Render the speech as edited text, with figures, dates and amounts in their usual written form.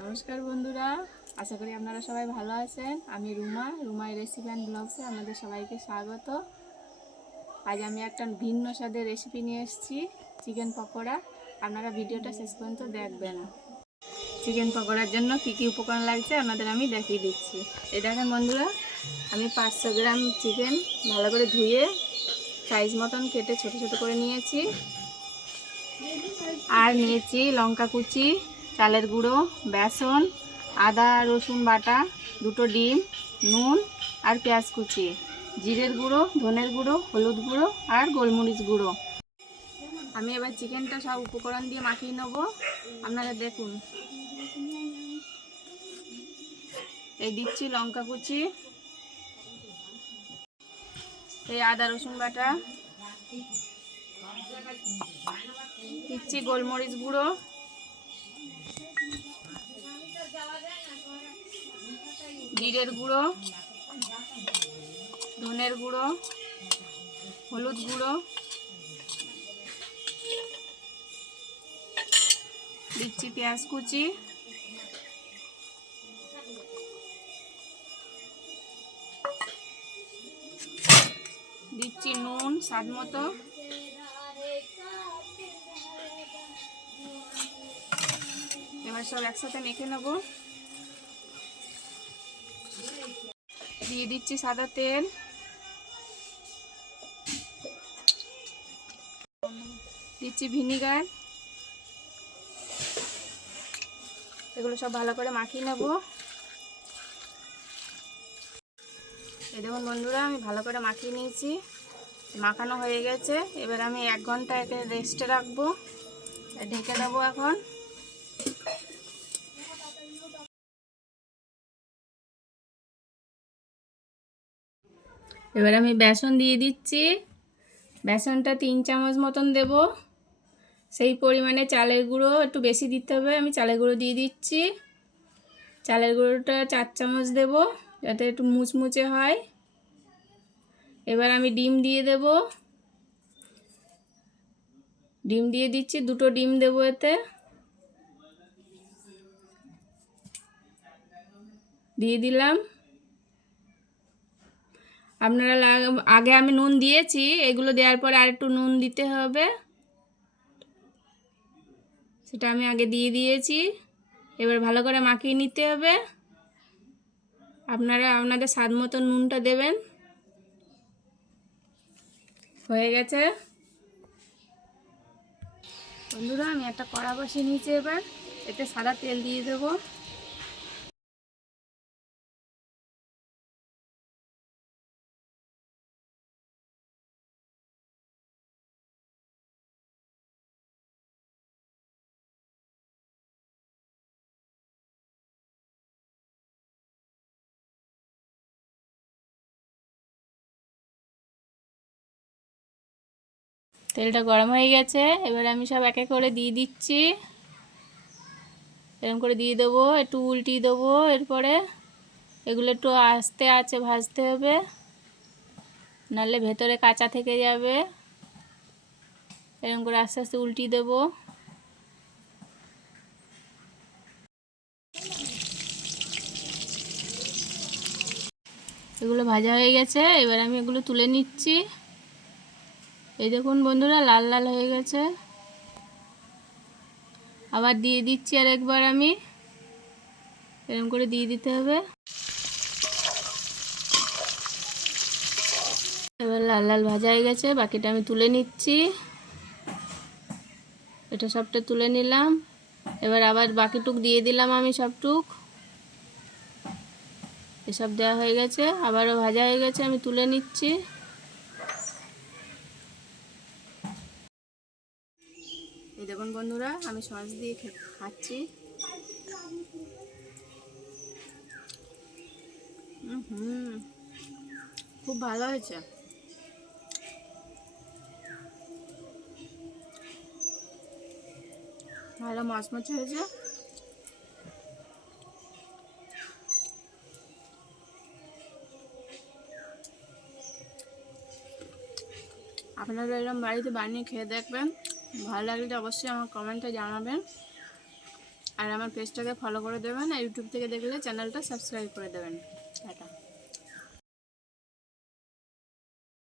নমস্কার বন্ধুরা, আশা করি আপনারা সবাই ভালো আছেন। আমি রুমাই রেসিপি অ্যান্ড ব্লগসে আপনাদের সবাইকে স্বাগত। আজ আমি একটা ভিন্ন স্বাদের রেসিপি নিয়ে এসেছি, চিকেন পকোড়া। আপনারা ভিডিওটা শেষ পর্যন্ত দেখবেন। চিকেন পকোড়ার জন্য কী কী উপকরণ লাগছে আপনাদের আমি দেখিয়ে দিচ্ছি। এই দেখেন বন্ধুরা, আমি 500 গ্রাম চিকেন ভালো করে ধুয়ে সাইজ মতন কেটে ছোট ছোট করে নিয়েছি। আর নিয়েছি লঙ্কা কুচি, চালের গুঁড়ো, বেসন, আদা রসুন বাটা, 2টো ডিম, নুন আর পেঁয়াজ কুচি, জিরের গুঁড়ো, ধনের গুঁড়ো, হলুদ গুঁড়ো আর গোলমরিচ গুঁড়ো। আমি এবার চিকেনটা সব উপকরণ দিয়ে মাখিয়ে নেব। আপনারা দেখুন, এই দিচ্ছি লঙ্কা কুচি, এই আদা রসুন বাটা, দিচ্ছি গোলমরিচ গুঁড়ো, জিরের গুঁড়ো, ধনের গুঁড়ো, হলুদ গুঁড়ো, দিচ্ছি পেঁয়াজ কুচি, দিচ্ছি নুন স্বাদ মতো, এবার সব একসাথে মেখে নেব। দিয়ে দিচ্ছি সাদা তেল, দিচ্ছি ভিনিগার। এগুলো সব ভালো করে মাখিয়ে নেব। এই দেখুন বন্ধুরা, আমি ভালো করে মাখিয়ে নিয়েছি, মাখানো হয়ে গেছে। এবার আমি 1 ঘন্টা একে রেস্টে রাখবো, ঢেকে দেবো। এখন এবার আমি বেসন দিয়ে দিচ্ছি। বেসনটা 3 চামচ মতন দেব। সেই পরিমাণে চালের গুঁড়ো একটু বেশি দিতে হবে, আমি চালের গুঁড়ো দিয়ে দিচ্ছি। চালের গুঁড়োটা 4 চামচ দেব, যাতে একটু মুচমুচে হয়। এবার আমি ডিম দিয়ে দেব। ডিম দিয়ে দিচ্ছি, 2টো ডিম দেবো এতে। দিয়ে দিলাম। আপনারা আগে আমি নুন দিয়েছি, এগুলো দেওয়ার পরে আর একটু নুন দিতে হবে, সেটা আমি আগে দিয়ে দিয়েছি। এবার ভালো করে মাখিয়ে নিতে হবে। আপনারা আপনাদের স্বাদ মতো নুনটা দেবেন। হয়ে গেছে বন্ধুরা, আমি একটা কড়া বসিয়ে নিয়েছি। এবার এতে সাদা তেল দিয়ে দেবো। তেলটা গরম হয়ে গেছে, এবার আমি সব একে করে দিয়ে দিচ্ছি। এরকম করে দিয়ে দেবো, একটু উল্টিয়ে দেবো। এরপরে এগুলো একটু আস্তে আছে ভাজতে হবে, নাহলে ভেতরে কাঁচা থেকে যাবে। এরকম করে আস্তে আস্তে উল্টিয়ে দেবো। এগুলো ভাজা হয়ে গেছে, এবার আমি এগুলো তুলে নিচ্ছি। এই দেখুন বন্ধুরা, লাল লাল হয়ে গেছে। আবার দিয়ে দিচ্ছি আর একবার আমি, এরকম করে দিয়ে দিতে হবে। এবার লাল লাল ভাজা হয়ে গেছে, বাকিটা আমি তুলে নিচ্ছি। এটা সবটা তুলে নিলাম। এবার আবার বাকিটুক দিয়ে দিলাম আমি সবটুক। এসব দেওয়া হয়ে গেছে, আবারও ভাজা হয়ে গেছে, আমি তুলে নিচ্ছি। এই দেখুন বন্ধুরা, আমি সস দিয়ে খাচ্ছি। খুব ভালো হয়েছে। ভালো মচমচে হয়েছে। আপনারা এরকম বাড়িতে বানিয়ে খেয়ে দেখবেন। ভালো লাগলে অবশ্যই আমার কমেন্টে জানাবেন। আর আমার পেজটাকে ফলো করে দেবেন, আর ইউটিউব থেকে দেখলে চ্যানেলটা সাবস্ক্রাইব করে দেবেন। টাটা।